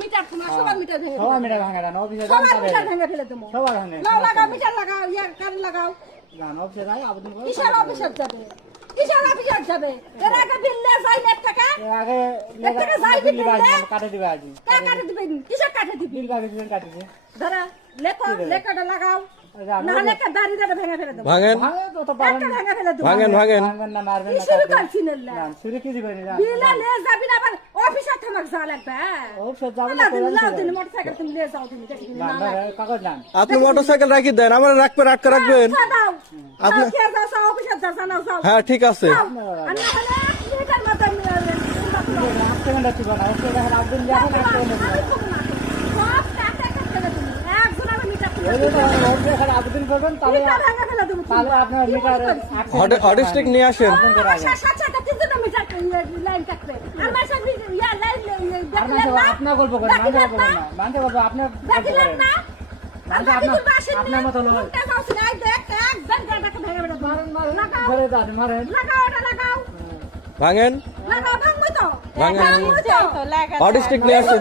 metre তোমার সবার metre ভেঙে সবার মিটার ভাঙা দেন অফিসে যান সবার মিটার ভেঙে ফেলে দেবো সবার ভাঙে লাগাও মিটার লাগাও ইয়ার কারেন্ট লাগাও যান অফিসে যাই আবেদন করুন কিসের অফিসার যাবে কিসের অফিসার যাবে এর আগে বিল লে যাই নেট টাকা আগে এর থেকে যাই বিল লে কাটে দিবে আজ কে কাটে দিবেন কিসের কাটে দিবি বিল কাটে ধরা লেখাটা লাগাও না লেখা দাঁড়ি দাঁড়ি ভেঙে ফেলে দেবো ভাঙেন ভাঙে তো পারেন একটা ভেঙে ফেলে দেবো ভাঙেন ভাঙবেন না মারবেন না শুরু করছি না না শুরু কি দিবেন না বিলে লে যাবি না আবার অফিসার থামাক যা লাগবে অফিসে যাবেন না না দিন লাও দিন মোটরসাইকেল তুমি লে যাও দিন দেখি না কাগজ যান আপনি মোটরসাইকেল রাখি দেন আমার রাখতে রাখবেন দাও আপনি কে যাও যাও অফিসার যাও জানাও যাও হ্যাঁ ঠিক আছে আমি ওখানে মিটার মতো আজকে ঘন্টা ছিল না আজকে দেখেন আবেদন যাবেন সব টাকা ফেলে তুমি একজন আমি মিটার আবেদন করবেন তাহলে ফেলে দেবো তাহলে আপনার মিটার হটিস্টিক নিয়ে আসেন আপনার গল্প করেন মানতে বলবো আপনার গল্প করেন আপনার মতো নয় মারেন ভাঙেন হটিস্টিক নিয়ে আসেন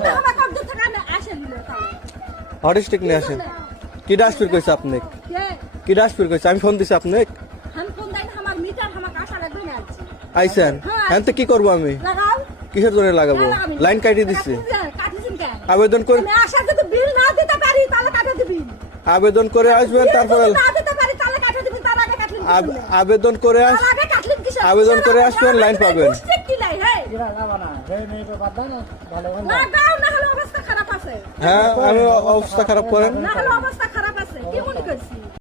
হটিস্টিক নিয়ে আসেন কি ডাস্টবিন কইছে আপনি কি ডাস্টবিন কইছে আমি ফোন দিছি আপনি আইছেন হ্যাঁ তো কি করবো আমি কিসের জন্য লাগাবো লাইন কাটি দিচ্ছি আবেদন করে আবেদন করে আসবেন তারপরে আবেদন করে আবেদন করে আসবেন লাইন পাবেন হ্যাঁ আমি অবস্থা খারাপ করেন